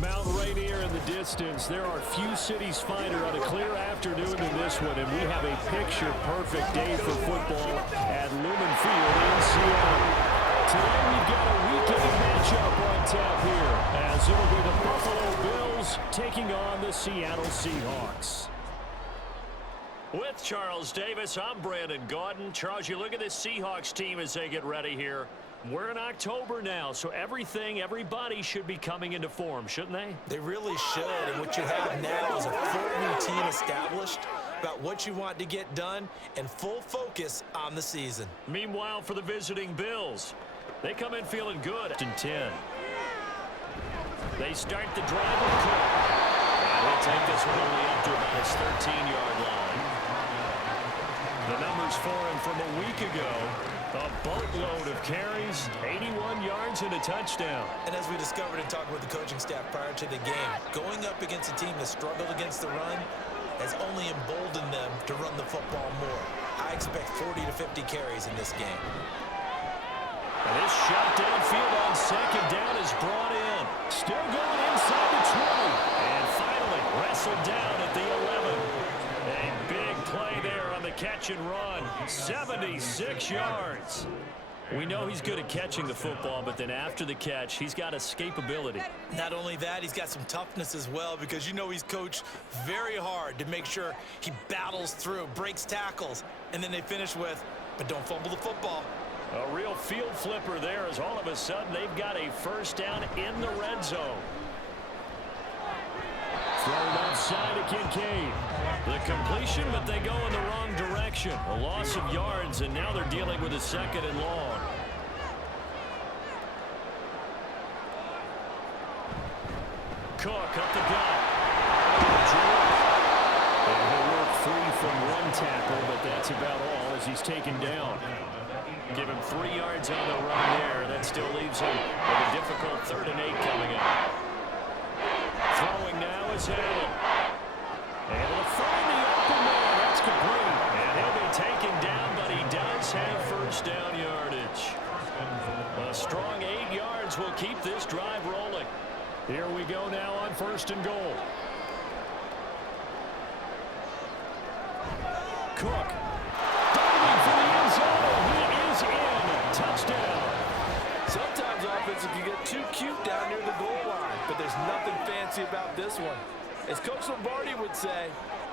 Mount Rainier in the distance. There are few cities finer on a clear afternoon than this one, and we have a picture-perfect day for football at Lumen Field in Seattle. Today we've got a weekend matchup on tap here, as it'll be the Buffalo Bills taking on the Seattle Seahawks. With Charles Davis, I'm Brandon Gaudin. Charles, you look at this Seahawks team as they get ready here. We're in October now, so everybody should be coming into form, shouldn't they? They really should, and what you have now is a full routine established about what you want to get done and full focus on the season. Meanwhile, for the visiting Bills, they come in feeling good. 10. They start the drive with Cook. And he'll take this one only up to about his 13-yard line. The numbers for him from a week ago. A boatload of carries, 81 yards and a touchdown. And as we discovered in talking with the coaching staff prior to the game, going up against a team that struggled against the run has only emboldened them to run the football more. I expect 40 to 50 carries in this game. And this shot downfield on second down is brought in. Still going inside the 20. And finally wrestled down at the 11. A big play there on the catch and run. 76 yards. We know he's good at catching the football, but then after the catch, he's got escapability. Not only that, he's got some toughness as well, because you know he's coached very hard to make sure he battles through, breaks tackles, and then they finish with, but don't fumble the football. A real field flipper there, as all of a sudden they've got a first down in the red zone. Thrown outside to Kincaid. The completion, but they go in the wrong direction. A loss of yards, and now they're dealing with a second and long. Cook up the gut. And he'll work free from one tackle, but that's about all as he's taken down. Give him 3 yards on the run there. That still leaves him with a difficult 3rd and 8 coming up. Throwing now is Allen. And he'll find the open man. That's complete. And he'll be taken down, but he does have first down yardage. A strong 8 yards will keep this drive rolling. Here we go now on 1st and goal. Cook. Diving for the end zone. He is in. Touchdown. Sometimes offenses can get too cute down near the goal line, but there's nothing fancy about this one. As Coach Lombardi would say,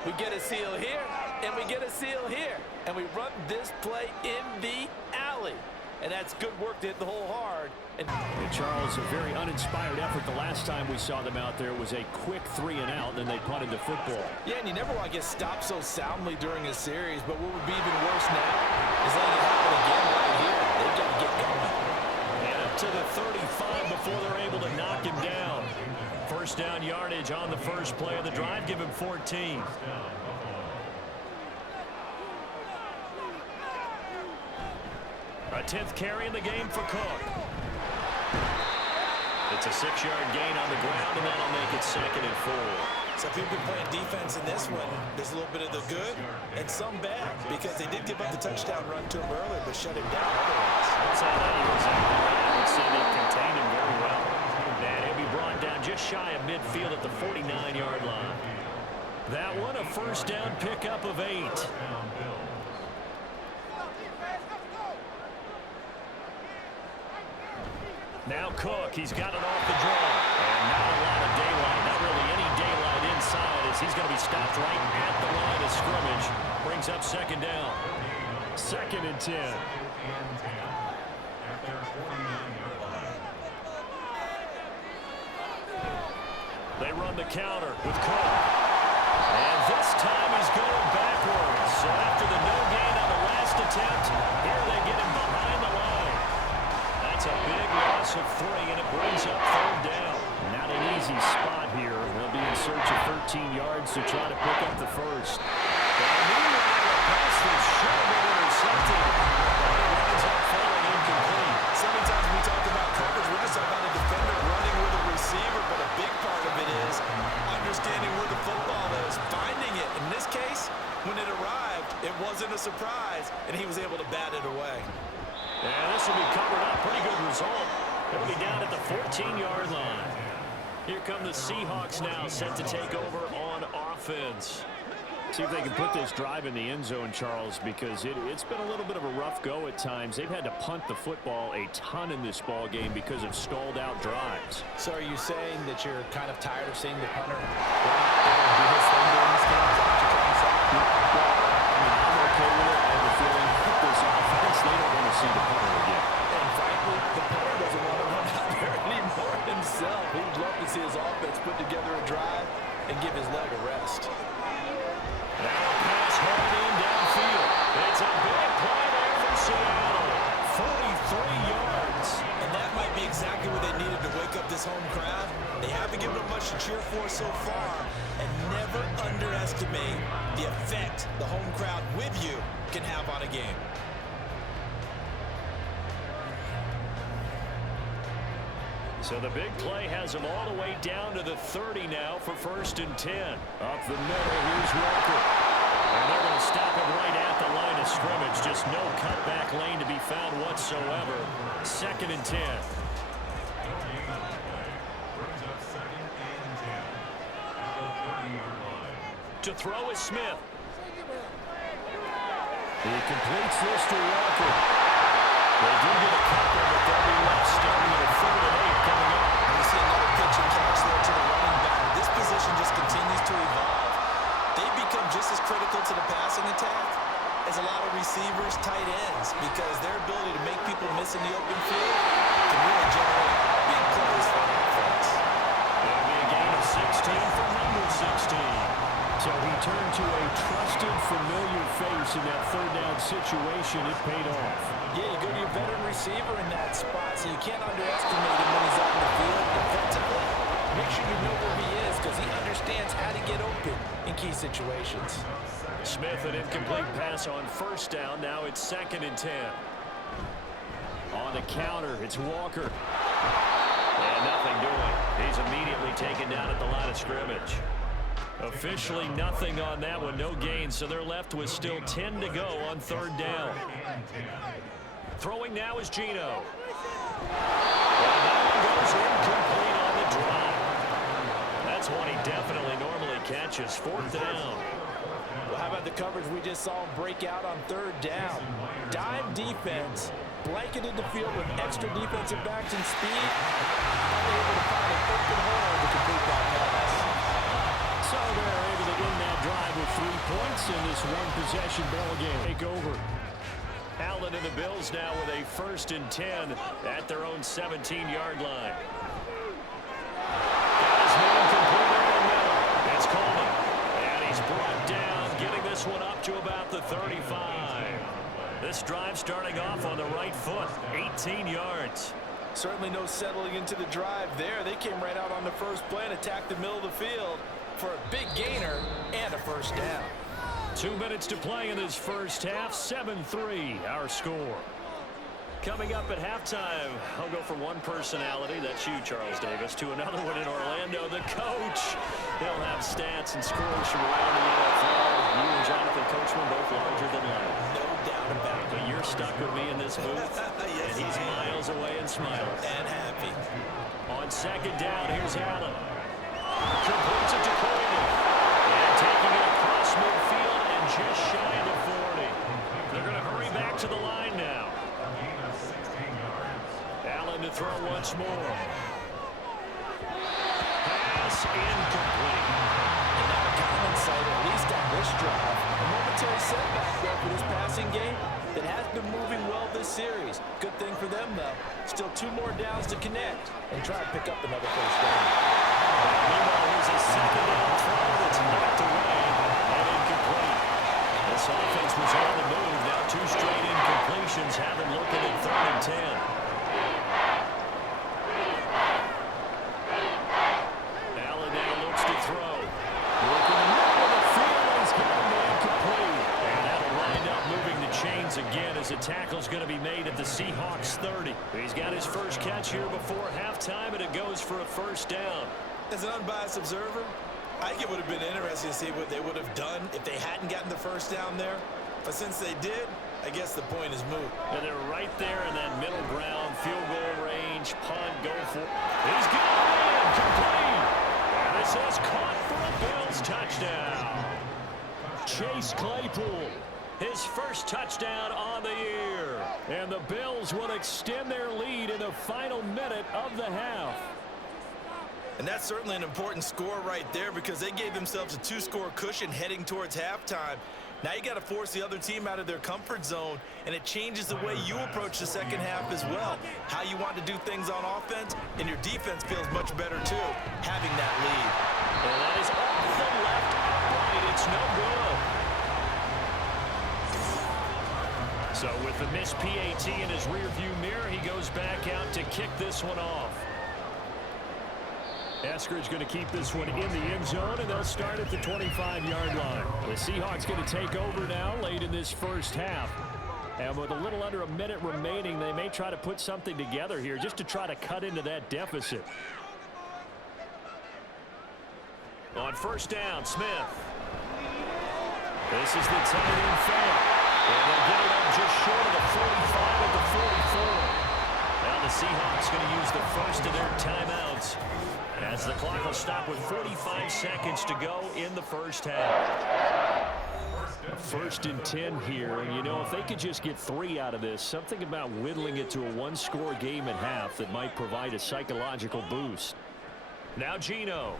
we get a seal here, and we get a seal here, and we run this play in the alley. And that's good work to hit the hole hard. And Charles, a very uninspired effort the last time we saw them out there was a quick 3 and out, and then they punted the football. Yeah, and you never want to get stopped so soundly during a series, but what would be even worse now is letting it happen again right here. They've got to get going. And up to the 35 before they're able to knock him down. First down yardage on the first play of the drive. Give him 14. A 10th carry in the game for Cook. It's a 6-yard gain on the ground, and that'll make it 2nd and 4. So if you've been playing defense in this one, there's a little bit of the good and some bad, because they did give up the touchdown run to him earlier, but shut him down otherwise. That's how that was exactly right. I would say they contained him very well. And he'll be brought down just shy of midfield at the 49-yard line. That one, a first down pickup of 8. Now Cook, he's got it off the draw. And not a lot of daylight, not really any daylight inside, as he's going to be stopped right at the line of scrimmage. Brings up 2nd down. 2nd and 10. They run the counter with Cook. And this time he's going backwards. So after the no gain on the last attempt, here they get him behind the line. That's a big loss of 3, and it brings up 3rd down. Not an easy spot here. They'll be in search of 13 yards to try to pick up the first. And meanwhile, the pass that should have been intercepted, but it winds up falling incomplete. So many times when we talk about coverage, we're just talking about a defender running with a receiver, but a big part of it is understanding where the football is, finding it. In this case, when it arrived, it wasn't a surprise, and he was able to bat it away. And this will be covered up. Pretty good result. He'll be down at the 14-yard line. Here come the Seahawks now, set to take over on offense. See if they can put this drive in the end zone, Charles, because it's been a little bit of a rough go at times. They've had to punt the football a ton in this ball game because of stalled-out drives. So are you saying that you're kind of tired of seeing the punter run out there and do his thing during this game? Is that what you're trying to say? Well, I mean, I'm okay with it. I have a feeling with this offense, they don't want to see the punter again. And frankly, the punter doesn't want to run out there anymore himself. He'd love to see his offense put together a drive and give his leg a rest. Now a pass hard in downfield. It's a big play there for Seattle. 43 yards. And that might be exactly what they needed to wake up this home crowd. They haven't given them much to cheer for so far. And never underestimate the effect the home crowd with you can have on a game. So the big play has them all the way down to the 30 now for 1st and 10. Up the middle, here's Walker. And they're going to stop it right at the line of scrimmage. Just no cutback lane to be found whatsoever. 2nd and 10. To throw is Smith. He completes this to Walker. They do get a couple, but they'll be left starting at a 3rd and 8 coming up. And you see another pitch and catch there to the running back. This position just continues to evolve. They become just as critical to the passing attack as a lot of receivers, tight ends, because their ability to make people miss in the open field can really generate big plays for the offense. It'll be a gain of 16 for number 16. So he turned to a trusted, familiar face in that 3rd down situation. It paid off. Yeah, you go to your veteran receiver in that spot, so you can't underestimate him when he's out in the field defensively. Make sure you know where he is because he understands how to get open in key situations. Smith, an incomplete pass on 1st down. Now it's 2nd and 10. On the counter, it's Walker. And nothing doing. He's immediately taken down at the line of scrimmage. Officially nothing on that one, no gain, so they're left with still 10 to go on 3rd down. Throwing now is Geno. And that one goes incomplete on the drive. That's one he definitely normally catches. 4th down. Well, how about the coverage we just saw him break out on 3rd down? Dime defense, blanketed the field with extra defensive backs and speed. Able to find an open hole to complete that pass. So they're able to win that drive with 3 points in this one-possession ball game. Take over. Allen and the Bills now with a 1st and 10 at their own 17-yard line. Got his man complete over the middle. It's Coleman. And he's brought down, getting this one up to about the 35. This drive starting off on the right foot, 18 yards. Certainly no settling into the drive there. They came right out on the first play and attacked the middle of the field for a big gainer and a 1st down. 2 minutes to play in this 1st half. 7-3 our score. Coming up at halftime, I'll go from one personality, that's you, Charles Davis, to another one in Orlando, the coach. He'll have stats and scores from around the NFL. You and Jonathan Coachman both larger than life. No doubt about it. But you're stuck with me in this booth, Yes, and he's miles away and smiling. And happy. On 2nd down, here's Allen. Completes it to Coleman. And taking it across midfield and just shy of the 40. They're going to hurry back to the line now. Allen to throw once more. Pass incomplete. And now a common sight, at least on this drive. A momentary setback there for this passing game that has been moving well this series. Good thing for them, though. Still 2 more downs to connect and try to pick up another 1st down. Meanwhile, here's a 2nd down throw that's knocked away and incomplete. This offense was on the move. Now 2 straight incompletions have them looking at 3rd and 10. Allen now looks to throw. Working in the middle of the field. He's got a man complete. And that'll wind up moving the chains again as the tackle's going to be made at the Seahawks 30. He's got his first catch here before halftime, and it goes for a 1st down. As an unbiased observer, I think it would have been interesting to see what they would have done if they hadn't gotten the 1st down there. But since they did, I guess the point is moot. And they're right there in that middle ground, field goal range, punt, go for it. He's got it in, complete. This is caught for a Bills touchdown. Chase Claypool, his first touchdown on the year. And the Bills will extend their lead in the final minute of the half. And that's certainly an important score right there because they gave themselves a 2-score cushion heading towards halftime. Now you got to force the other team out of their comfort zone, and it changes the way you approach the second half as well. How you want to do things on offense, and your defense feels much better too, having that lead. And that is off the left upright. It's no good. So with the missed PAT in his rearview mirror, he goes back out to kick this one off. Eskridge going to keep this one in the end zone, and they'll start at the 25-yard line. The Seahawks going to take over now late in this first half. And with a little under a minute remaining, they may try to put something together here just to try to cut into that deficit. On first down, Smith. This is the tight end fake. And they'll get it up just short of the 45 at the 44. Now the Seahawks going to use the first of their timeouts as the clock will stop with 45 seconds to go in the first half. First and 10 here, and you know, if they could just get 3 out of this, something about whittling it to a 1-score game at half that might provide a psychological boost. Now Geno.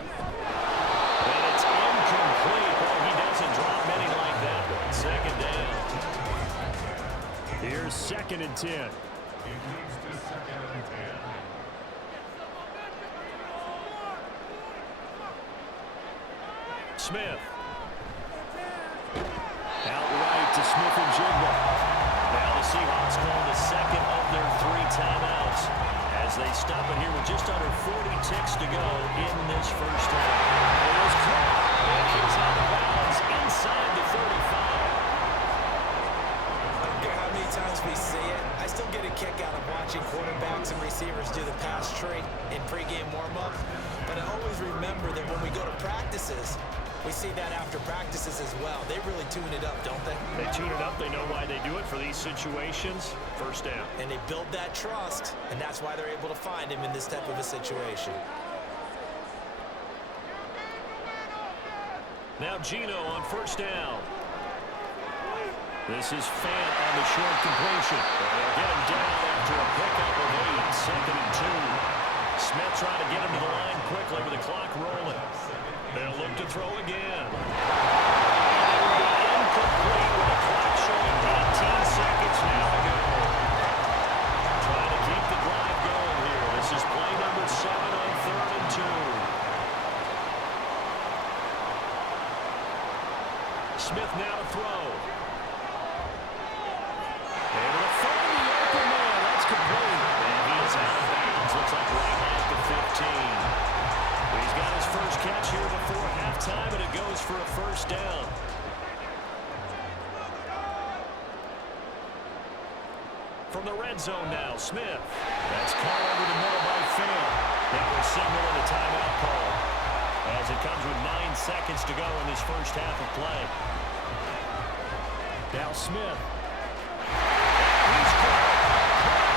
And it's incomplete. Well, he doesn't drop many like that one. Second down. Here's second and 10. Smith. Outright to Smith and Jigba. Now the Seahawks call the second of their 3 timeouts as they stop it here with just under 40 ticks to go in this first half. It is caught. And he's out of bounds inside the 35. I don't care how many times we see it, I still get a kick out of watching quarterbacks and receivers do the pass tree in pregame warm-up. But I always remember that when we go to practices, we see that after practices as well. They really tune it up, don't they? They tune it up. They know why they do it for these situations. First down. And they build that trust, and that's why they're able to find him in this type of a situation. Now Geno on first down. This is Fant on the short completion. They'll get him down after a pickup of 8. Second and 2. Smith trying to get him to the line quickly with the clock rolling. They'll look to throw again. Incomplete with the clock showing 18 seconds now to go. Trying to keep the drive going here. This is play number 7 on 3rd and 2. Smith now to throw. Able to find the open man. That's complete. And he is out of bounds. Looks like right at the 15. He's got his first catch here before halftime, and it goes for a first down. From the red zone now, Smith. That's caught over the middle by Fant. That will signal in the timeout call as it comes with 9 seconds to go in this first half of play. Now Smith. He's caught.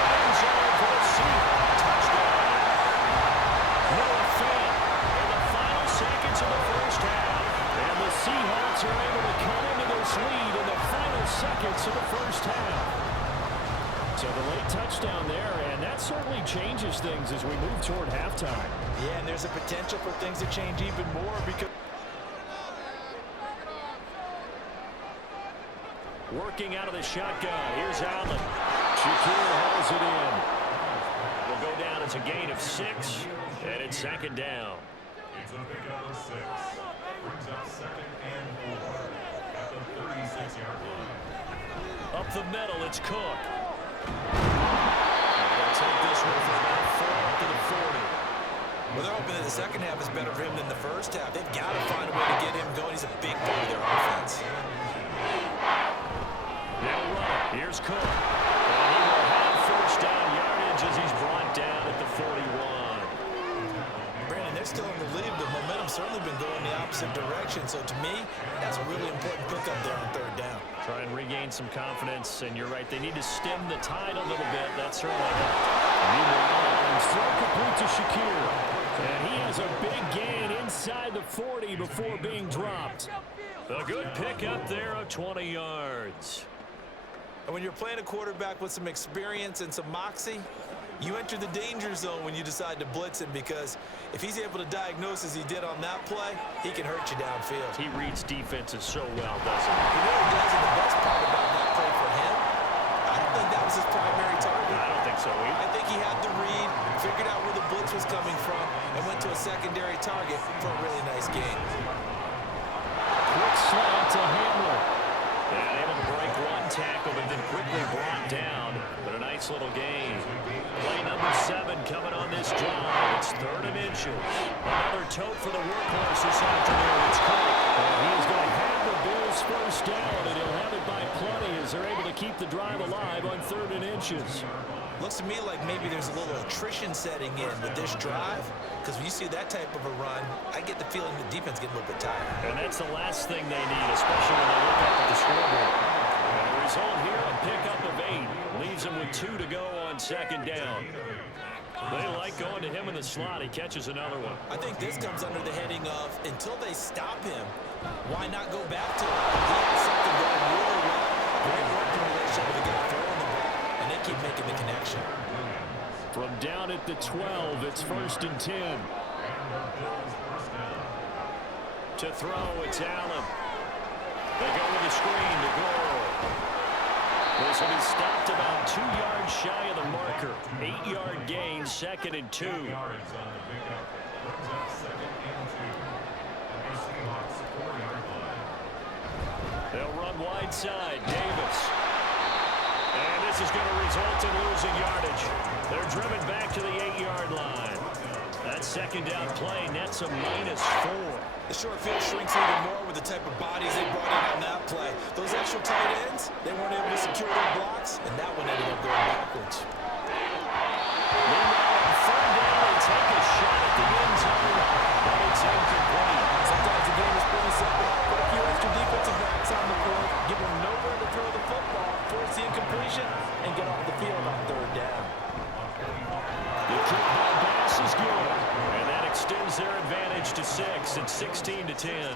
End zone for the Seahawks. Touchdown. Noah Fant in the final seconds of the first half. And the Seahawks are able to come into this lead in the final seconds of the first half. So the late touchdown there, and that certainly changes things as we move toward halftime. Yeah, and there's a potential for things to change even more because... Working out of the shotgun. Here's Allen. Shakir hauls it in. Will go down as a gain of 6, and it's second down. It's a pickup of 6. Brings up 2nd and 4 at the 36-yard line. Up the middle, it's Cook. They'll take this one from about 4 up to the 40. Well, they're hoping that the second half is better for him than the first half. They've got to find a way to get him going. He's a big part of their offense. They'll run it. Here's Cook. And he will have first down yardage as he's brought down at the 41. Brandon, they're still in the lead, but momentum's certainly been going the opposite direction. So to me, that's a really important pickup there on 3rd down. Try and regain some confidence, and you're right. They need to stem the tide a little bit. That certainly helped. Meanwhile, throw complete to Shakir. And he has a big gain 40 before being dropped. A good pickup there of 20 yards. And when you're playing a quarterback with some experience and some moxie, you enter the danger zone when you decide to blitz him, because if he's able to diagnose as he did on that play, he can hurt you downfield. He reads defenses so well, doesn't he? He really does, and the best part about that play for him, I don't think that was his primary target. I don't think so either. I think he had the read, figured out where the blitz was coming from, and went to a secondary target for a really nice gain. Quick slant to Hamler. And able to break one tackle, but then quickly brought down. But a nice little gain. Play number 7 coming on this drive. It's 3rd and inches. Another tote for the workhorse this afternoon. It's caught. And he is going to have the Bills first down, and he'll have it by plenty as they're able to keep the drive alive on 3rd and inches. Looks to me like maybe there's a little attrition setting in with this drive, because when you see that type of a run, I get the feeling the defense getting a little bit tired. And that's the last thing they need, especially when they look up at the scoreboard. And the result here, a pickup of 8. Leaves them with 2 to go on 2nd down. They like going to him in the slot. He catches another one. I think this comes under the heading of, until they stop him, why not go back to him? He has something going really well. Great working relationship with the guy throwing the ball, and they keep making the connection. From down at the 12, it's 1st and 10. To throw, it's Allen. They go with a screen to goal. This one is stopped about 2 yards shy of the marker. 8-yard gain, 2nd and 2. Yards on the pickup. Brings up 2nd and 2. At the Seahawks 4-yard line. They'll run wide side. Davis. And this is going to result in losing yardage. They're driven back to the 8-yard line. That 2nd down play nets a -4. The short field shrinks even more with the type of bodies they brought in on that play. Those extra tight ends, they weren't able to secure their blocks, and that one ended up going backwards. Meanwhile, on 3rd down, they take a shot at the end zone, but it's incomplete. Sometimes the game is pretty simple. Put a few extra defensive backs on the field, give them nowhere to throw the football, force the incompletion, and get off the field on 3rd down. The kickball pass is good, and that extends their advantage to 6. It's 16 to 10.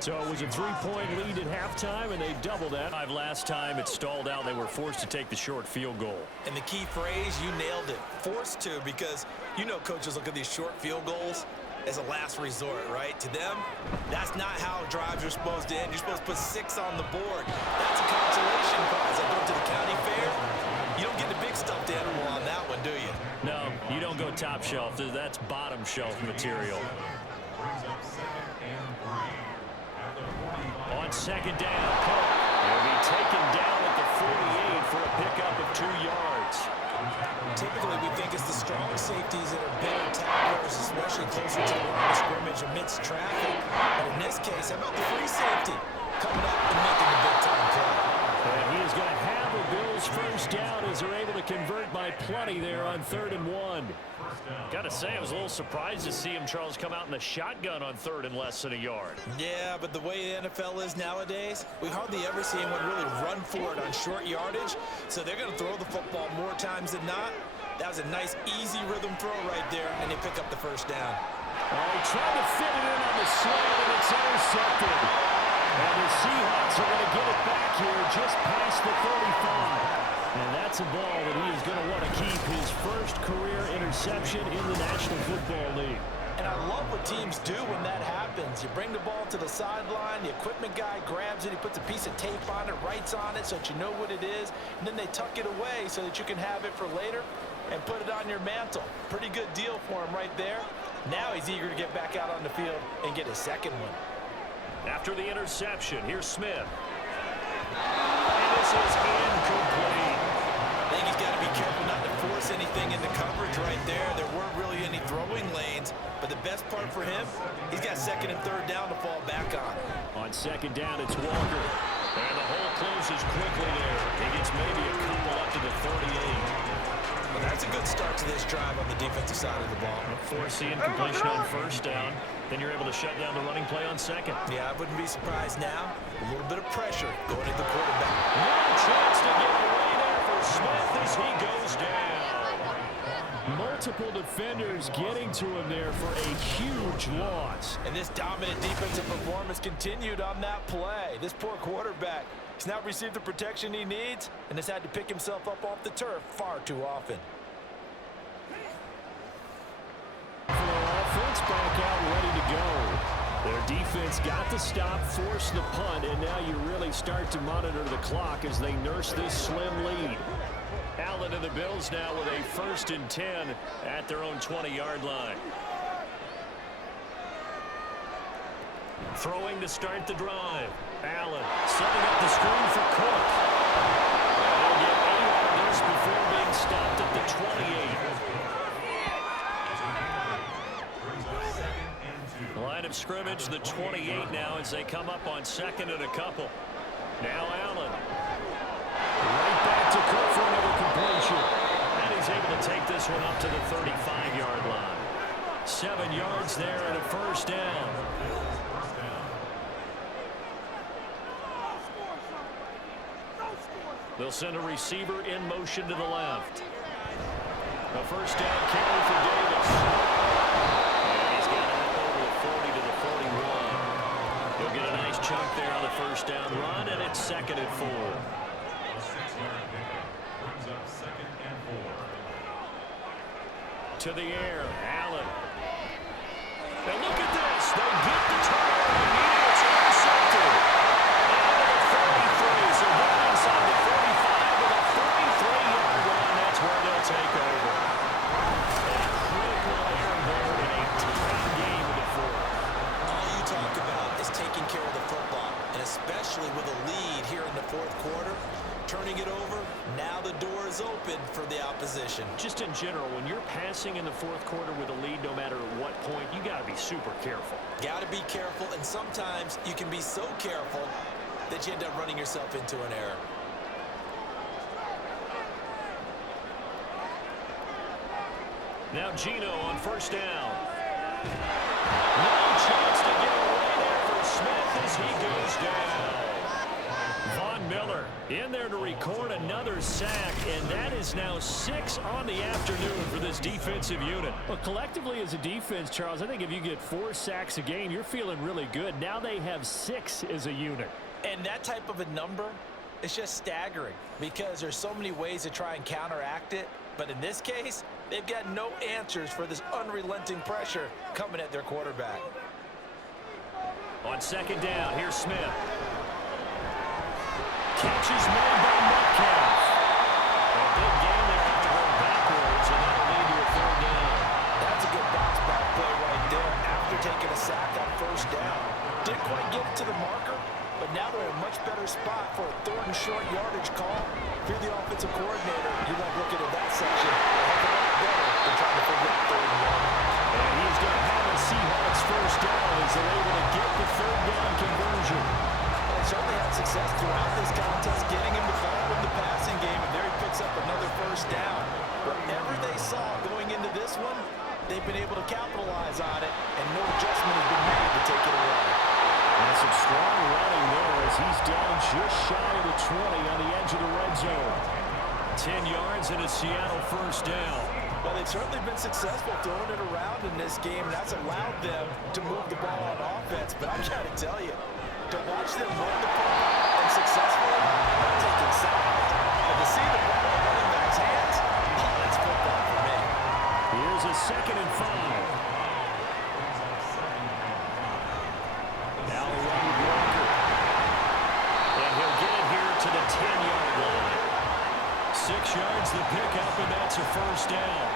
So it was a 3-point lead at halftime, and they doubled that. Last time it stalled out. They were forced to take the short field goal. And the key phrase, you nailed it, forced to, because you know coaches look at these short field goals as a last resort, right? To them, that's not how drives are supposed to end. You're supposed to put 6 on the board. That's a consolation prize. I go to the county fair. You don't get the big stuffed animal on that one, do you? No, you don't go top shelf. That's bottom shelf material. Brings up 2nd and 3. At the 45. On 2nd down, Cook will be taken down at the 48 for a pickup of 2 yards. Typically, we think it's the strong safeties that are better tacklers, especially closer to the line of scrimmage amidst traffic. But in this case, how about the free safety coming up and making the big-time play? And he is going to have the Bills first down as they're able to convert by plenty there on 3rd and 1. Got to say, I was a little surprised to see him, Charles, come out in the shotgun on 3rd and less than a yard. Yeah, but the way the NFL is nowadays, we hardly ever see anyone really run for it on short yardage. So they're going to throw the football more times than not. That was a nice, easy rhythm throw right there, and they pick up the first down. He tried to fit it in on the slant, and it's intercepted. And the Seahawks are going to get it back here just past the 35. And that's a ball that he is going to want to keep, his first career interception in the National Football League. And I love what teams do when that happens. You bring the ball to the sideline, the equipment guy grabs it, he puts a piece of tape on it, writes on it so that you know what it is, and then they tuck it away so that you can have it for later and put it on your mantle. Pretty good deal for him right there. Now he's eager to get back out on the field and get his 2nd one. After the interception, here's Smith. And this is incomplete. I think he's got to be careful not to force anything into coverage right there. There weren't really any throwing lanes, but the best part for him, he's got 2nd and 3rd down to fall back on. On 2nd down, it's Walker. And the hole closes quickly there. He gets maybe a couple up to the 38. Well, that's a good start to this drive on the defensive side of the ball. Force the incompletion on 1st down. Then you're able to shut down the running play on 2nd. Yeah, I wouldn't be surprised now. A little bit of pressure going at the quarterback. No chance to get away there for Smith as he goes down. Multiple defenders getting to him there for a huge huge loss. And this dominant defensive performance continued on that play. This poor quarterback has now received the protection he needs and has had to pick himself up off the turf far too often. Offense back out, ready to go. Their defense got the stop, forced the punt, and now you really start to monitor the clock as they nurse this slim lead. Allen and the Bills now with a 1st and 10 at their own 20-yard line. Throwing to start the drive. Allen setting up the screen for Cook. They'll get 8 on this before being stopped at the 28. Line of scrimmage, the 28 now as they come up on 2nd and a couple. Now Allen. Right back to Cook for another completion. And he's able to take this one up to the 35-yard line. 7 yards there and a 1st down. They'll send a receiver in motion to the left. A 1st down carry for Davis. And he's got it up over the 40 to the 41. He'll get a nice chunk there on the 1st down run, and it's 2nd and 4. A 6-yard pickup brings up 2nd and 4. To the air, Allen. And look at this. They get the turnover. It's intercepted. And the 33. So down inside the 45 with a 33-yard run. That's where they'll take over. A critical error there in a tight game in the 4th. All you talk about is taking care of the football, and especially with a lead here in the 4th quarter. Turning it over, now the door is open for the opposition. Just in general, when you're passing in the 4th quarter with a lead, no matter at what point, you got to be super careful. Got to be careful, and sometimes you can be so careful that you end up running yourself into an error. Now Gino on 1st down. No chance to get away there for Smith as he goes down. Von Miller in there to record another sack, and that is now 6 on the afternoon for this defensive unit. Well, collectively as a defense, Charles, I think if you get 4 sacks a game, you're feeling really good. Now they have 6 as a unit. And that type of a number is just staggering because there's so many ways to try and counteract it. But in this case, they've got no answers for this unrelenting pressure coming at their quarterback. On 2nd down, here's Smith. Catches made by Metcalf. A big game, they have to go backwards, and that'll lead to a 3rd down. That's a good bounce back play right there after taking a sack on 1st down. Didn't quite get it to the marker, but now they're in a much better spot for a 3rd and short yardage call. If you're the offensive coordinator, you like looking at that section a heck of a lot better than trying to figure out 3rd and 1. And he's going to have a Seahawks 1st down as they're able to get the 3rd down conversion. Well, certainly had success throughout this contest, getting him involved in the passing game, and there he picks up another 1st down. Whatever they saw going into this one, they've been able to capitalize on it, and no adjustment has been made to take it away. And some strong running there as he's down just shy of the 20 on the edge of the red zone. 10 yards and a Seattle 1st down. Well, they've certainly been successful throwing it around in this game, and that's allowed them to move the ball on offense. But I'm trying to tell you, to watch them run the football and successfully, that's taking sides. And to see the ball in running back's hands, oh, that's football for me. Here's a 2nd and 5. Now Ronald Walker. And he'll get it here to the 10-yard line. 6 yards the pickup, and that's a 1st down.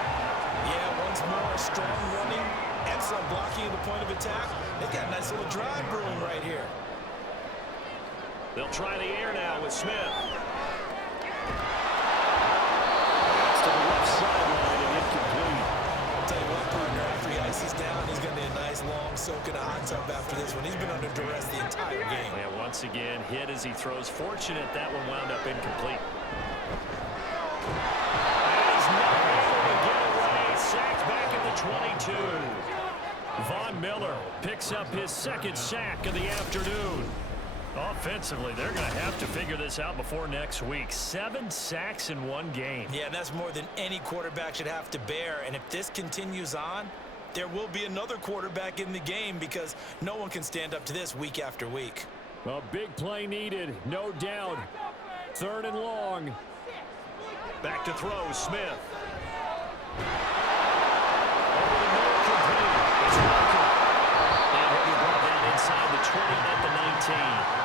Yeah, once more, strong running, excellent blocking at the point of attack. They've got a nice little drive brewing right here. They'll try the air now with Smith. That's to the left sideline and incomplete. I'll tell you what, partner, after he ices down, he's going to need a nice long soak in a hot tub after this one. He's been under duress the entire game. And once again, hit as he throws. Fortunate that one wound up incomplete. He's not able to get away. Sacked back at the 22. Von Miller picks up his 2nd sack of the afternoon. Offensively, they're going to have to figure this out before next week. 7 sacks in one game. Yeah, that's more than any quarterback should have to bear. And if this continues on, there will be another quarterback in the game because no one can stand up to this week after week. A big play needed, no doubt. 3rd and long. Back to throw, Smith. Over the middle, complete. It's Walker. And he'll be brought down inside the 20 at the 19.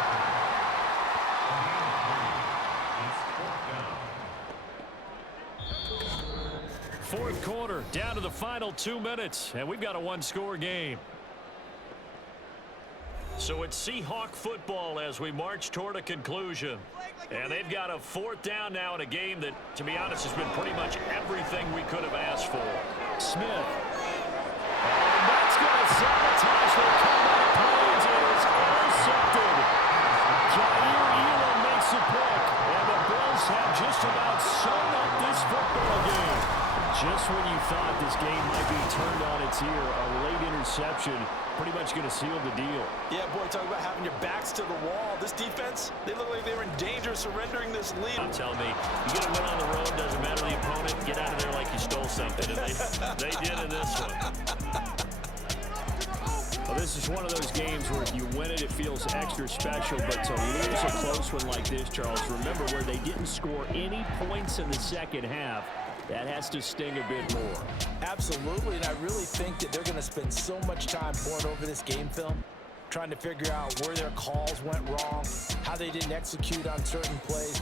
4th quarter, down to the final 2 minutes, and we've got a one-score game. So it's Seahawk football as we march toward a conclusion. And they've got a 4th down now in a game that, to be honest, has been pretty much everything we could have asked for. Smith. And that's going to sabotage their comeback plans, and it's intercepted. Jair Elam makes the pick, and the Bills have just about sewn up this football game. Just when you thought this game might be turned on its ear, a late interception pretty much going to seal the deal. Yeah, boy, talk about having your backs to the wall. This defense, they look like they were in danger of surrendering this lead. I'm telling me, you get a win on the road, doesn't matter the opponent, get out of there like you stole something. And they did in this one. Well, this is one of those games where if you win it, it feels extra special. But to lose a close one like this, Charles, remember where they didn't score any points in the second half. That has to sting a bit more. Absolutely, and I really think that they're going to spend so much time pouring over this game film, trying to figure out where their calls went wrong, how they didn't execute on certain plays.